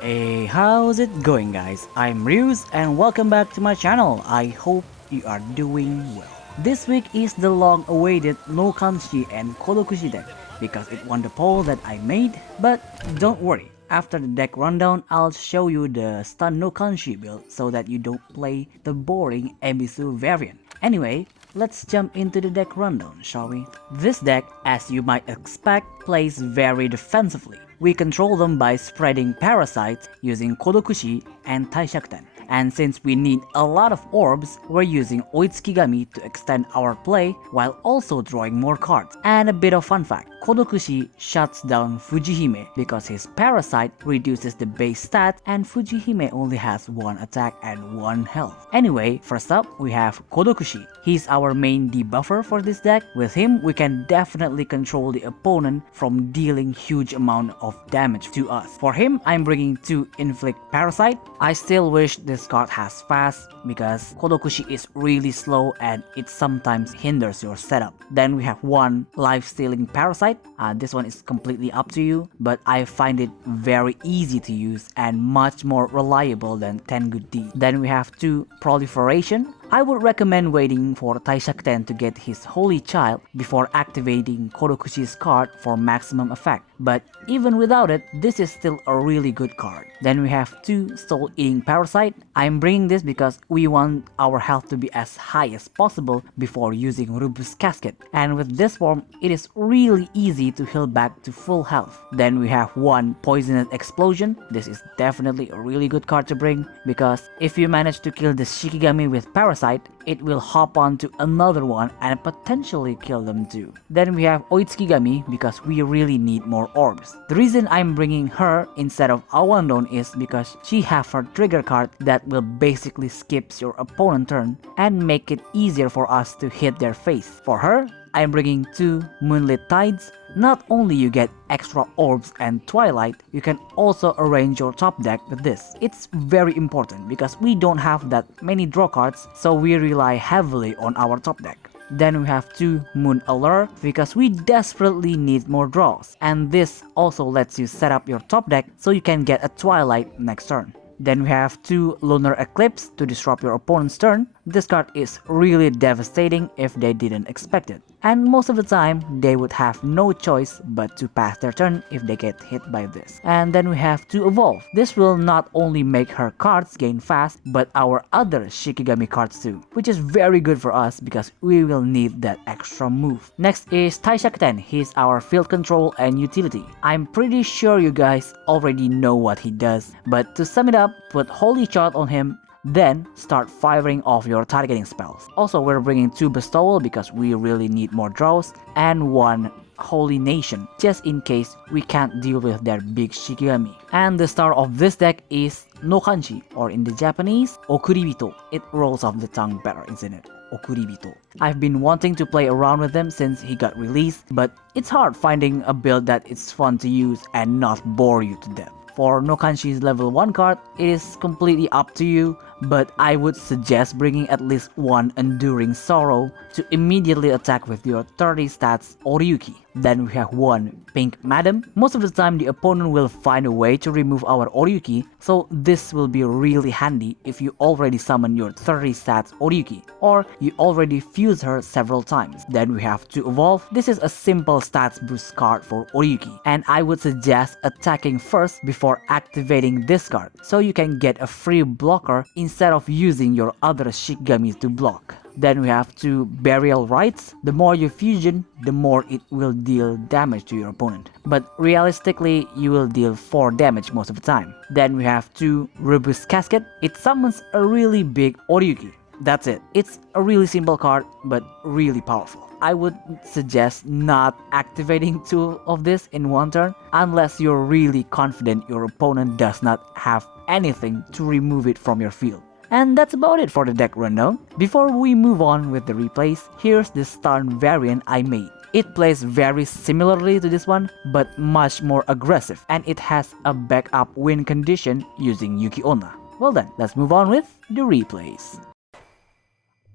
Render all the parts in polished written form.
Hey, how's it going guys? I'm Ryuz and welcome back to my channel. I hope you are doing well. This week is the long-awaited Nokanshi and Kodokushi deck because it won the poll that I made, but don't worry. After the deck rundown, I'll show you the stun Nokanshi build so that you don't play the boring Ebisu variant. Anyway, let's jump into the deck rundown, shall we? This deck, as you might expect, plays very defensively. We control them by spreading parasites using Kodokushi and Taishakuten. And since we need a lot of orbs, we're using Oitsukigami to extend our play while also drawing more cards. And a bit of fun fact, Kodokushi shuts down Fujihime because his parasite reduces the base stat and Fujihime only has 1 attack and 1 health. Anyway, first up we have Kodokushi. He's our main debuffer for this deck. With him, we can definitely control the opponent from dealing huge amount of damage to us. For him, I'm bringing 2 Inflict Parasite. I still wish this card has fast because Kodokushi is really slow and it sometimes hinders your setup. Then we have 1 Life Stealing Parasite. This one is completely up to you, but I find it very easy to use and much more reliable than Tengu D. Then we have 2 Proliferation. I would recommend waiting for Taishakuten to get his Holy Child before activating Kodokushi's card for maximum effect. But even without it, this is still a really good card. Then we have 2 Soul Eating Parasite. I'm bringing this because we want our health to be as high as possible before using Rubus Casket. And with this form, it is really easy to heal back to full health. Then we have 1 Poisonous Explosion. This is definitely a really good card to bring because if you manage to kill the Shikigami with Parasite, it will hop on to another one and potentially kill them too. Then we have Oitsukigami because we really need more orbs. The reason I'm bringing her instead of Awandon is because she has her trigger card that will basically skips your opponent's turn and make it easier for us to hit their face. For her, I'm bringing 2 Moonlit Tides. Not only you get extra orbs and twilight, you can also arrange your top deck with this. It's very important because we don't have that many draw cards, so we rely heavily on our top deck. Then we have 2 Moon Allure because we desperately need more draws, and this also lets you set up your top deck so you can get a twilight next turn. Then we have 2 Lunar Eclipse to disrupt your opponent's turn. This card is really devastating if they didn't expect it. And most of the time, they would have no choice but to pass their turn if they get hit by this. And then we have 2 Evolve. This will not only make her cards gain fast, but our other Shikigami cards too, which is very good for us because we will need that extra move. Next is Taishakuten. He's our field control and utility. I'm pretty sure you guys already know what he does, but to sum it up, put Holy Shot on him, then start firing off your targeting spells. Also, we're bringing 2 Bestowal because we really need more draws, and 1 Holy Nation just in case we can't deal with their big Shikigami. And the star of this deck is Nokanshi, or in the Japanese, Okuribito. It rolls off the tongue better, isn't it? Okuribito. I've been wanting to play around with him since he got released, but it's hard finding a build that is fun to use and not bore you to death. For Nokanshi's level 1 card, it is completely up to you, but I would suggest bringing at least 1 Enduring Sorrow to immediately attack with your 30 stats Oryuki. Then we have 1 Pink Madam. Most of the time the opponent will find a way to remove our Oryuki, so this will be really handy if you already summon your 30 stats Oryuki, or you already fuse her several times. Then we have 2 Evolve. This is a simple stats boost card for Oryuki, and I would suggest attacking first before activating this card, so you can get a free blocker instead of using your other Shikigami to block. Then we have 2 Burial Rites. The more you fusion, the more it will deal damage to your opponent. But realistically, you will deal 4 damage most of the time. Then we have 2 Rubus Casket. It summons a really big Oryuki. That's it. It's a really simple card, but really powerful. I would suggest not activating 2 of this in 1 turn unless you're really confident your opponent does not have anything to remove it from your field. And that's about it for the deck rundown. Before we move on with the replays, here's the stun variant I made. It plays very similarly to this one, but much more aggressive, and it has a backup win condition using Yuki Onna. Well then, let's move on with the replays.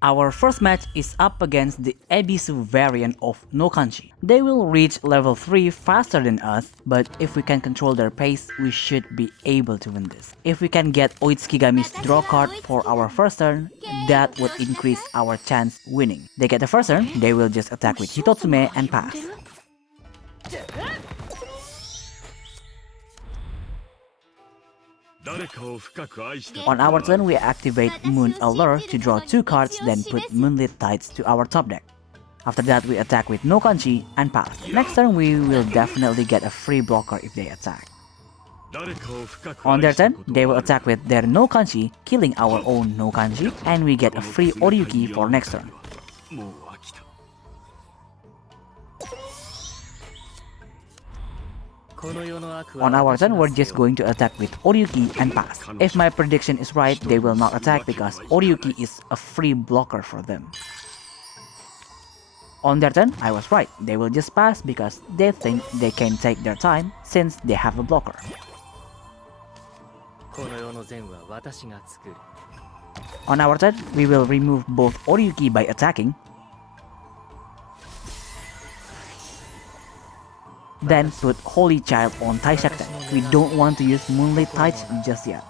Our first match is up against the Ebisu variant of Nokanshi. They will reach level 3 faster than us, but if we can control their pace, we should be able to win this. If we can get Oitsukigami's draw card for our first turn, that would increase our chance winning. They get the first turn, they will just attack with Hitotsume and pass. On our turn, we activate Moon Allure to draw 2 cards, then put Moonlit Tides to our top deck. After that, we attack with Nokanshi and pass. Next turn, we will definitely get a free blocker if they attack. On their turn, they will attack with their Nokanshi, killing our own Nokanshi, and we get a free Oryuki for next turn. On our turn, we're just going to attack with Oryuki and pass. If my prediction is right, they will not attack because Oryuki is a free blocker for them. On their turn, I was right. They will just pass because they think they can take their time since they have a blocker. On our turn, we will remove both Oryuki by attacking. Then put Holy Child on Taishakten. We don't want to use Moonlit Tides just yet.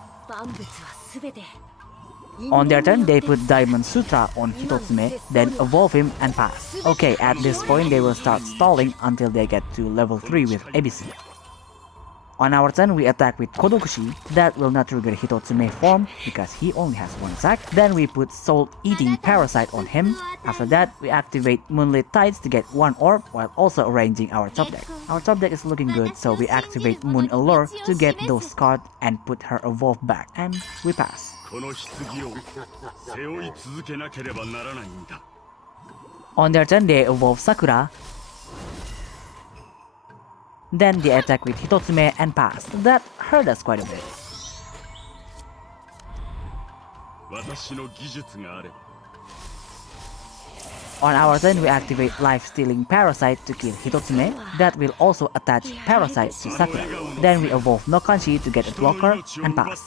On their turn, they put Diamond Sutra on Hitotsume, then evolve him and pass. Okay, at this point they will start stalling until they get to level 3 with Ebisu. On our turn, we attack with Kodokushi. That will not trigger Hitotsume form because he only has 1 attack. Then we put Soul Eating Parasite on him. After that, we activate Moonlit Tides to get 1 orb while also arranging our top deck. Our top deck is looking good, so we activate Moon Allure to get those cards and put her evolve back, and we pass. On their turn, they evolve Sakura. Then they attack with Hitotsume and pass. That hurt us quite a bit. On our turn, we activate Life-Stealing Parasite to kill Hitotsume. That will also attach Parasite to Sakura. Then we evolve Nokanshi to get a blocker and pass.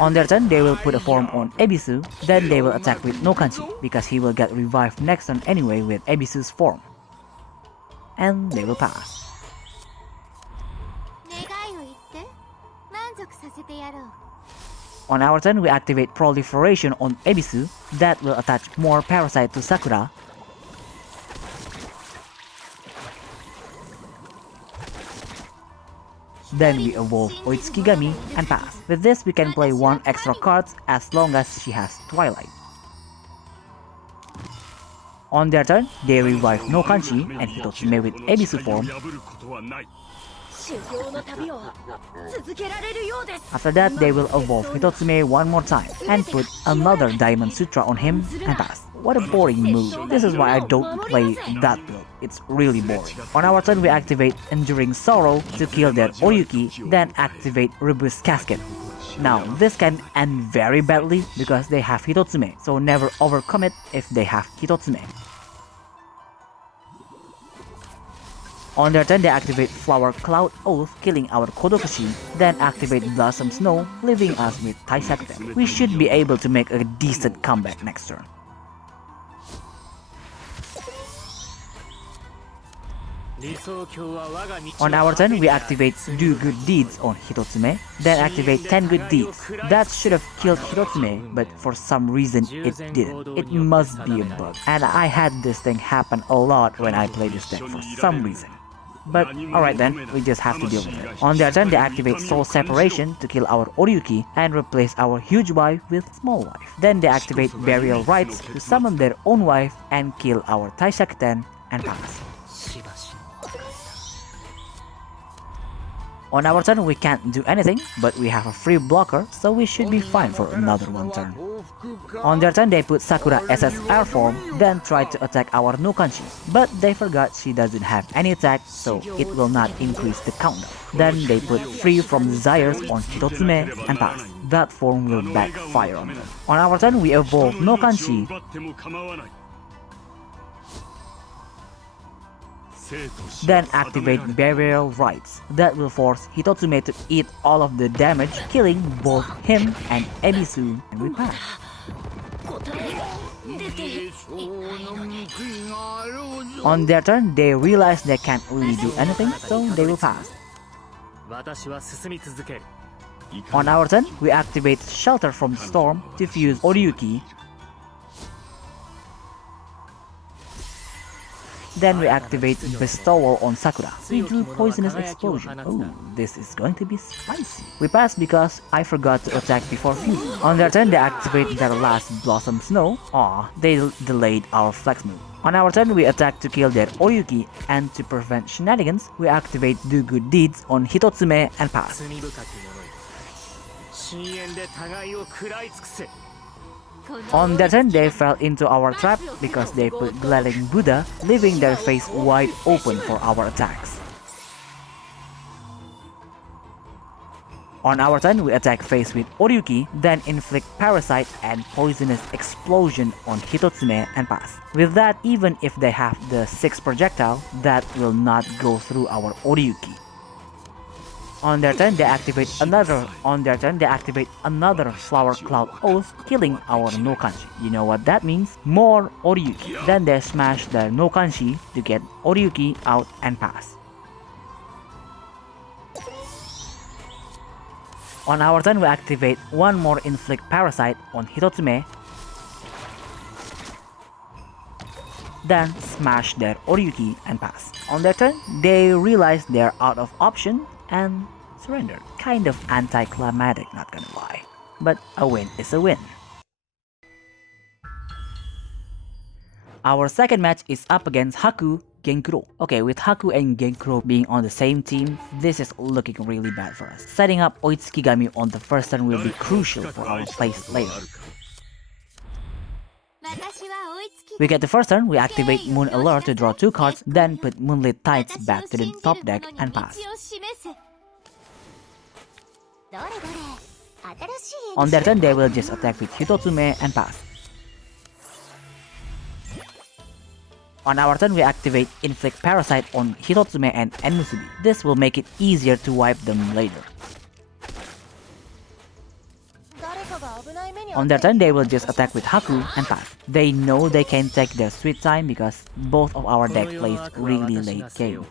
On their turn, they will put a form on Ebisu, then they will attack with Nokanshi, because he will get revived next turn anyway with Ebisu's form. And they will pass. On our turn, we activate Proliferation on Ebisu, that will attach more Parasite to Sakura. Then we evolve Oitsukigami and pass. With this, we can play 1 extra card as long as she has Twilight. On their turn, they revive Nokanshi and Hitotsume with Ebisu form. After that, they will evolve Hitotsume 1 more time and put another Diamond Sutra on him and pass. What a boring move. This is why I don't play that build. It's really boring. On our turn, we activate Enduring Sorrow to kill their Oryuki, then activate Robust Casket. Now, this can end very badly because they have Hitotsume, so never overcommit if they have Hitotsume. On their turn, they activate Flower Cloud Oath, killing our Kodokushi, then activate Blossom Snow, leaving us with Taishakuten. We should be able to make a decent comeback next turn. On our turn, we activate Do Good Deeds on Hitotsume, then activate 10 Good Deeds. That should have killed Hitotsume, but for some reason it didn't. It must be a bug. And I had this thing happen a lot when I play this deck for some reason. But alright then, we just have to deal with it. On their turn, they activate Soul Separation to kill our Oryuki and replace our huge wife with small wife. Then they activate Burial Rites to summon their own wife and kill our Taishakuten and pass. On our turn, we can't do anything, but we have a free blocker, so we should be fine for another 1 turn. On their turn, they put Sakura SSR form, then try to attack our Nokanshi, but they forgot she doesn't have any attack, so it will not increase the countdown. Then they put Free from Desires on Hitotsume and pass. That form will backfire on them. On our turn, we evolve Then activate Burial Rites. That will force Hitotsume to eat all of the damage, killing both him and Ebisu, and we pass. On their turn, they realize they can't really do anything, so they will pass. On our turn, we activate Shelter from Storm to fuse Oryuki. Then we activate Bestowal on Sakura. We do Poisonous Explosion. Oh, this is going to be spicy. We pass because I forgot to attack before fusing. On their turn, they activate their last Blossom Snow. Aw, they delayed our Flex move. On our turn, we attack to kill their Oryuki, and to prevent shenanigans, we activate Do Good Deeds on Hitotsume and pass. On their turn, they fell into our trap because they put Glaring Buddha, leaving their face wide open for our attacks. On our turn, we attack face with Oryuki, then inflict Parasite and Poisonous Explosion on Hitotsume and pass. With that, even if they have the 6 projectile, that will not go through our Oryuki. On their turn, they activate another Flower Cloud Oath, killing our Nokanshi. You know what that means? More Oryuki. Then they smash the Nokanshi to get Oryuki out and pass. On our turn, we activate one more Inflict Parasite on Hitotsume, then smash their Oryuki and pass. On their turn, they realize they're out of option and surrender. Kind of anticlimactic, not gonna lie. But a win is a win. Our second match is up against Haku Genkuro. Okay, with Haku and Genkuro being on the same team, this is looking really bad for us. Setting up Oitsukigami on the first turn will be crucial for our plays later. We get the first turn, we activate Moon Alert to draw 2 cards, then put Moonlit Tides back to the top deck and pass. On their turn, they will just attack with Hitotsume and pass. On our turn, we activate Inflict Parasite on Hitotsume and Enmusubi. This will make it easier to wipe them later. On their turn, they will just attack with Haku and pass. They know they can take their sweet time because both of our deck plays really late game.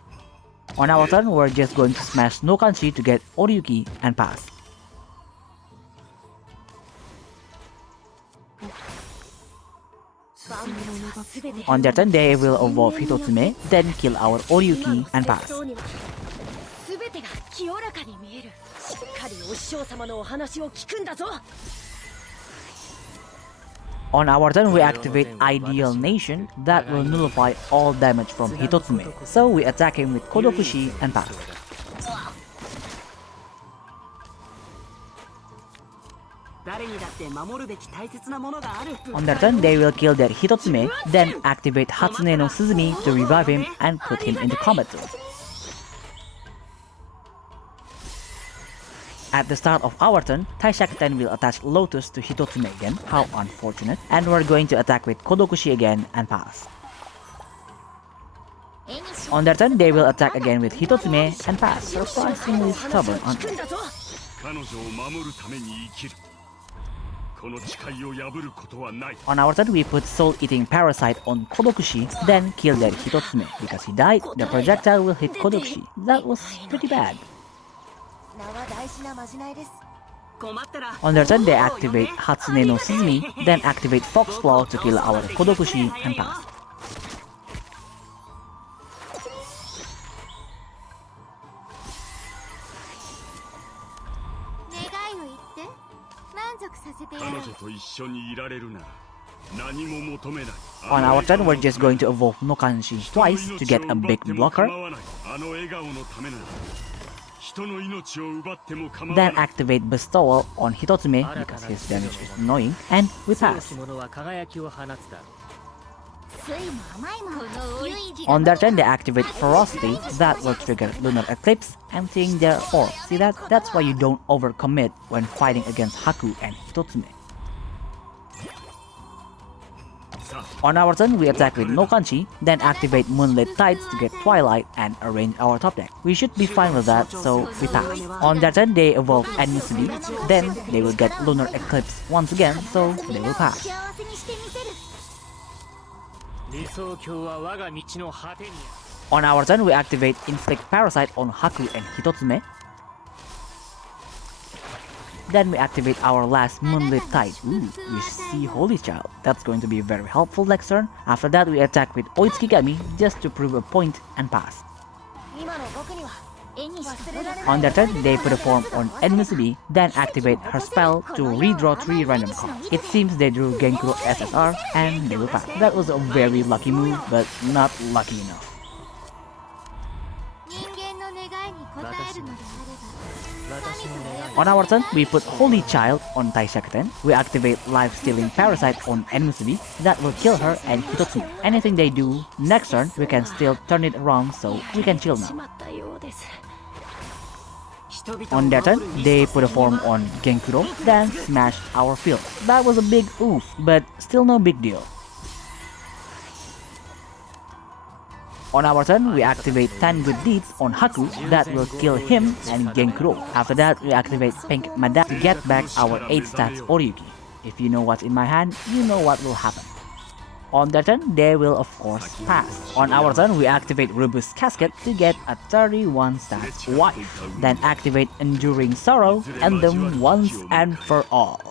On our turn, we're just going to smash Nokanshi to get Oryuki and pass. On their turn, they will evolve Hitotsume, then kill our Oryuki and pass. On our turn, we activate Ideal Nation that will nullify all damage from Hitotsume, so we attack him with Kodokushi and pass. On their turn, they will kill their Hitotsume, then activate Hatsune no Suzumi to revive him and put him into combat zone. At the start of our turn, Taishakuten will attach Lotus to Hitotsume again, how unfortunate, and we're going to attack with Kodokushi again and pass. On their turn, they will attack again with Hitotsume and pass, surprisingly stubborn, aren't they? On our turn, we put Soul Eating Parasite on Kodokushi, then kill their Hitotsume. Because he died, the projectile will hit Kodokushi. That was pretty bad. On their turn, they activate Hatsune no Suzumi, then activate Foxclaw to kill our Kodokushi and pass. On our turn, we're just going to evolve Nokanshi twice to get a big blocker. Then activate Bestowal on Hitotsume because his damage is annoying, and we pass. On their turn, they activate Ferocity that will trigger Lunar Eclipse, emptying their orb. See that? That's why you don't overcommit when fighting against Haku and Hitotsume. On our turn, we attack with Nokanshi, then activate Moonlit Tides to get Twilight and arrange our top deck. We should be fine with that, so we pass. On their turn, they evolve Enmusubi, then they will get Lunar Eclipse once again, so they will pass. On our turn, we activate Inflict Parasite on Haku and Hitotsume. Then we activate our last Moonlit Tide. Ooh, we see Holy Child. That's going to be very helpful next turn. After that, we attack with Oitsukigami just to prove a point and pass. On their turn, they put a form on Enmusubi, then activate her spell to redraw 3 random cards. It seems they drew Genkuro SSR and they will pass. That was a very lucky move, but not lucky enough. On our turn, we put Holy Child on Taishakuten. We activate Life-Stealing Parasite on Enmusubi. That will kill her and Hitotsume. Anything they do next turn, we can still turn it around, so we can chill now. On their turn, they put a form on Genkuro, then smash our field. That was a big oof, but still no big deal. On our turn, we activate 10 Good Deeds on Haku, that will kill him and Genkuro. After that, we activate Pink Madame to get back our 8 stats Oryuki. If you know what's in my hand, you know what will happen. On their turn, they will of course pass. On our turn, we activate Robust Casket to get a 31 stats wife. Then activate Enduring Sorrow, end them once and for all.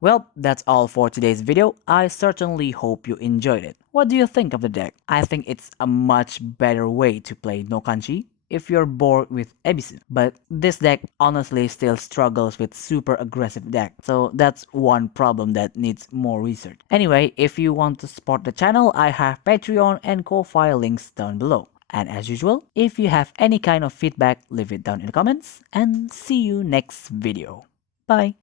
Well, that's all for today's video. I certainly hope you enjoyed it. What do you think of the deck? I think it's a much better way to play Nokanshi if you're bored with Ebisu. But this deck honestly still struggles with super aggressive deck. So that's one problem that needs more research. Anyway, if you want to support the channel, I have Patreon and Ko-Fi links down below. And as usual, if you have any kind of feedback, leave it down in the comments. And see you next video. Bye!